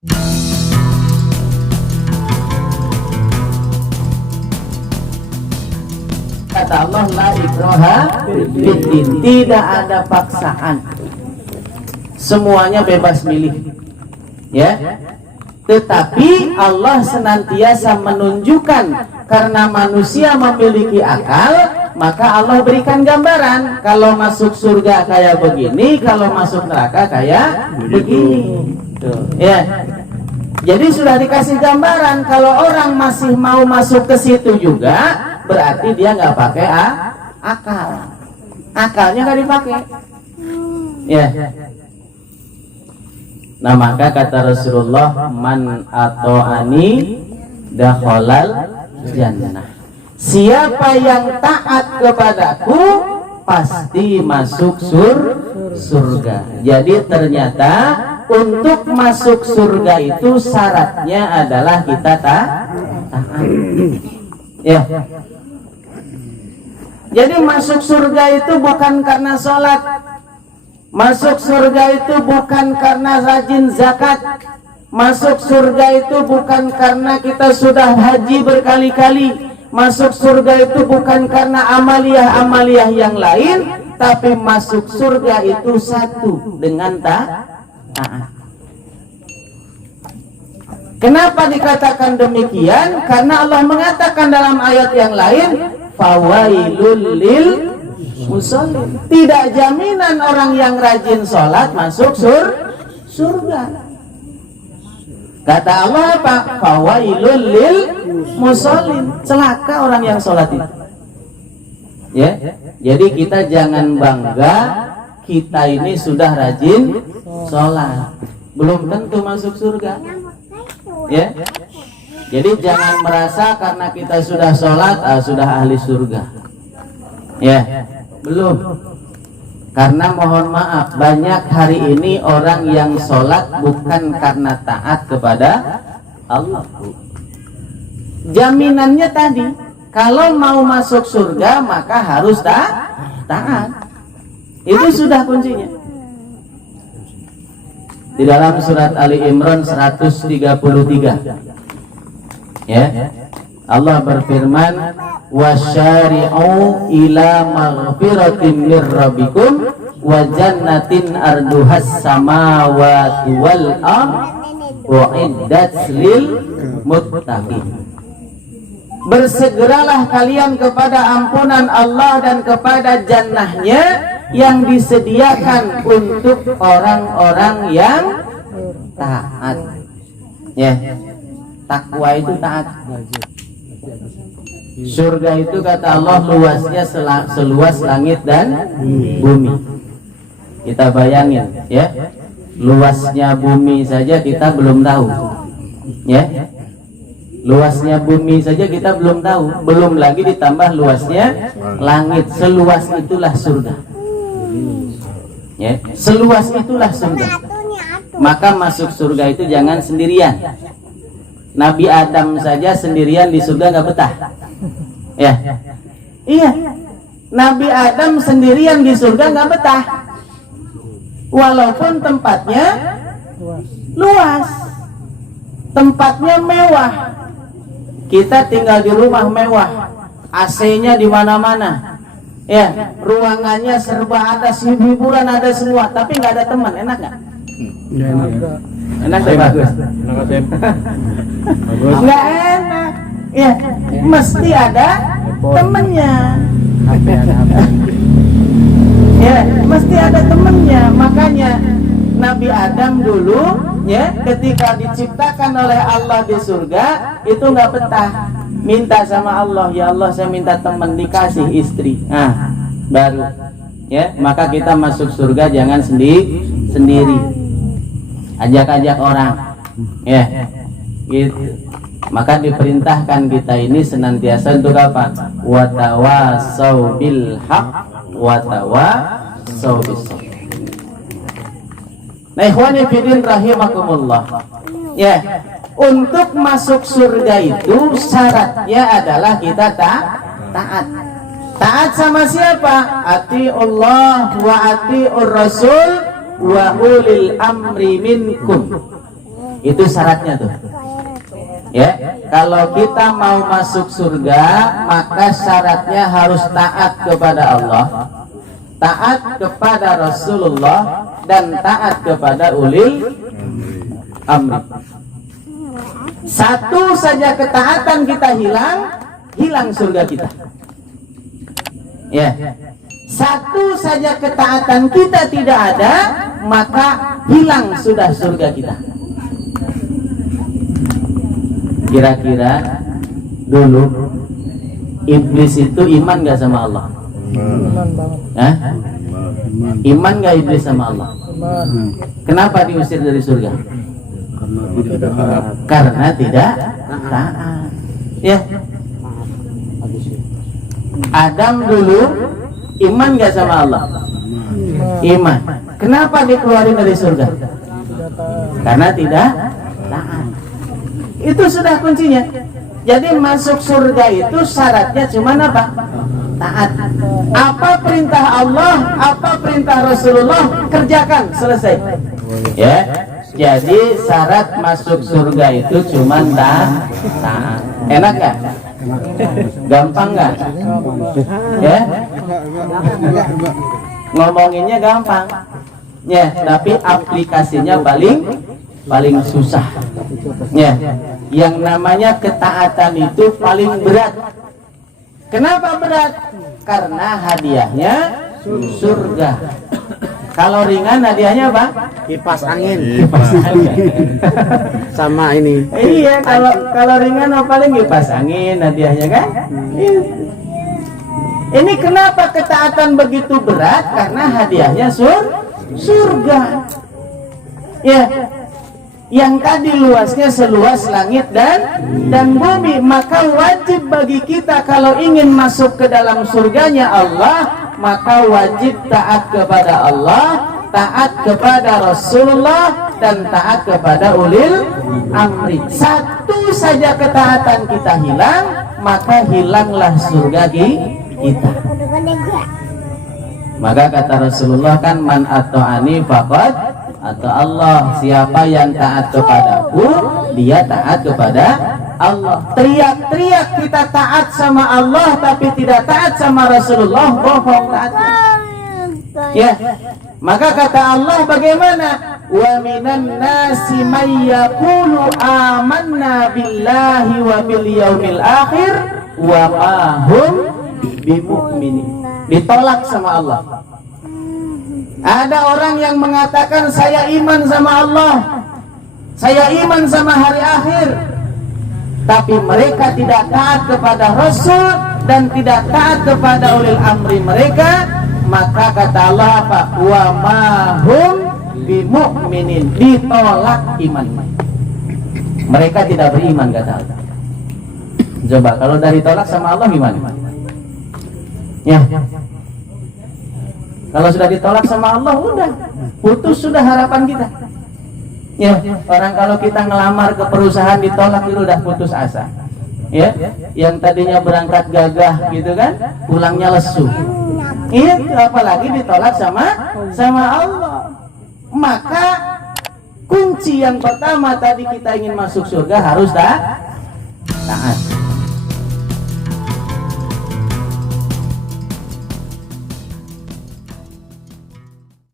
Kata Allah, la ikraha fiddin, tidak ada paksaan, semuanya bebas milih, ya. Tetapi Allah senantiasa menunjukkan karena manusia memiliki akal, maka Allah berikan gambaran. Kalau masuk surga kayak begini, kalau masuk neraka kayak begini. Tuh, ya. Jadi sudah dikasih gambaran. Kalau orang masih mau masuk ke situ juga, berarti dia nggak pakai akal. Akalnya nggak dipakai. Ya. Nah, maka kata Rasulullah, man ato'ani dakhalal jannah. Siapa yang taat kepadaku pasti masuk surga. Jadi ternyata untuk masuk surga itu syaratnya adalah kita taat. Ya. Jadi masuk surga itu bukan karena sholat. Masuk surga itu bukan karena rajin zakat. Masuk surga itu bukan karena kita sudah haji berkali-kali. Masuk surga itu bukan karena amaliyah-amaliyah yang lain, tapi masuk surga itu satu dengan taat. Kenapa dikatakan demikian? Karena Allah mengatakan dalam ayat yang lain, fawailul lil musallin. Tidak jaminan orang yang rajin sholat masuk surga. Kata Allah apa? Fawailul lil musallin. Celaka orang yang sholat itu. Ya, jadi kita jangan bangga kita ini sudah rajin sholat, belum tentu masuk surga. Ya, jadi jangan merasa karena kita sudah sholat sudah ahli surga. Ya, belum. Karena mohon maaf, banyak hari ini orang yang sholat bukan karena taat kepada Allah. Jaminannya tadi, kalau mau masuk surga maka harus taat. Itu sudah kuncinya. Di dalam surat Ali Imran 133, ya, Allah berfirman, wasyari'u ila maghfiratin mir rabbikum wa jannatin arduhas samawati wal ard uiddat lil muttaqin. Bersegeralah kalian kepada ampunan Allah dan kepada jannahnya yang disediakan untuk orang-orang yang taat. Ya, takwa itu taat. Surga itu kata Allah luasnya seluas langit dan bumi. Kita bayangin, ya, luasnya bumi saja kita belum tahu, ya. Luasnya bumi saja kita belum tahu, belum lagi ditambah luasnya langit. Seluas itulah surga, ya, seluas itulah surga. Maka masuk surga itu jangan sendirian. Nabi Adam saja sendirian di surga nggak betah. Ya, iya, Nabi Adam sendirian di surga nggak betah, walaupun tempatnya luas, tempatnya mewah. Kita tinggal di rumah mewah, AC-nya di mana-mana, ya, ruangannya serba ada, hiburan ada semua, tapi nggak ada teman, enak nggak? Enak, bagus. Nggak enak. Ya, mesti ada temennya. Ya, mesti ada temennya. Makanya Nabi Adam dulu, ya, ketika diciptakan oleh Allah di surga, itu nggak betah. Minta sama Allah, ya Allah saya minta teman, dikasih istri. Nah, baru, ya, maka kita masuk surga jangan sendiri. Ajak-ajak orang, ya, gitu. Maka diperintahkan kita ini senantiasa untuk apa? Watawasau bil haq, watawasau bis sabr. Nah, ikhwani fillah rahimakumullah. Ya, untuk masuk surga itu syaratnya adalah kita taat. Taat sama siapa? Atiullah wa atiur rasul wa ulil amri minkum. Itu syaratnya tuh. Ya, kalau kita mau masuk surga, maka syaratnya harus taat kepada Allah, taat kepada Rasulullah, dan taat kepada ulil amri. Satu saja ketaatan kita hilang surga kita. Ya, satu saja ketaatan kita tidak ada, maka hilang sudah surga kita. Kira-kira dulu iblis itu iman gak sama Allah? Hah? Iman gak iblis sama Allah? Kenapa diusir dari surga? Karena tidak taat. Ya. Adam dulu iman gak sama Allah? Iman. Kenapa dikeluarin dari surga? Karena tidak taat. Itu sudah kuncinya. Jadi masuk surga itu syaratnya cuma apa? Taat. Apa perintah Allah, apa perintah Rasulullah, kerjakan, selesai. Ya. Jadi syarat masuk surga itu cuma taat. Enak gak? Gampang gak? Ya. Ngomonginnya gampang. Ya, tapi aplikasinya paling susah. Ya, yang namanya ketaatan itu paling berat. Kenapa berat? Karena hadiahnya surga. Kalau ringan hadiahnya apa? Kipas angin. Kipas angin. Sama ini. Iya, kalau ringan paling kipas angin hadiahnya kan? Ini kenapa ketaatan begitu berat? Karena hadiahnya surga. Ya. Yang tadi luasnya seluas langit dan bumi, maka wajib bagi kita kalau ingin masuk ke dalam surganya Allah, maka wajib taat kepada Allah, taat kepada Rasulullah, dan taat kepada ulil amri. Satu saja ketaatan kita hilang, maka hilanglah surga kita. Maka kata Rasulullah kan, man ata'ani faqad atau Allah, siapa yang taat kepadaku, dia taat kepada Allah. Teriak-teriak kita taat sama Allah tapi tidak taat sama Rasulullah, bohong taatnya. Ya, maka kata Allah bagaimana? Wa minan nasi may yaqulu amanna billahi wa bil yaumil akhir wa ma hum bimu'minin. Ditolak sama Allah. Ada orang yang mengatakan saya iman sama Allah, saya iman sama hari akhir, tapi mereka tidak taat kepada Rasul dan tidak taat kepada ulil amri mereka. Maka kata Allah apa? Wa ma hum bimu'minin. Ditolak iman. Mereka tidak beriman kata Allah. Coba kalau dari tolak sama Allah gimana? Ya. Kalau sudah ditolak sama Allah, udah putus sudah harapan kita. Ya, orang kalau kita ngelamar ke perusahaan ditolak itu udah putus asa. Ya, yang tadinya berangkat gagah gitu kan, pulangnya lesu. Iya, apalagi ditolak sama Allah. Maka kunci yang pertama tadi kita ingin masuk surga harus taat.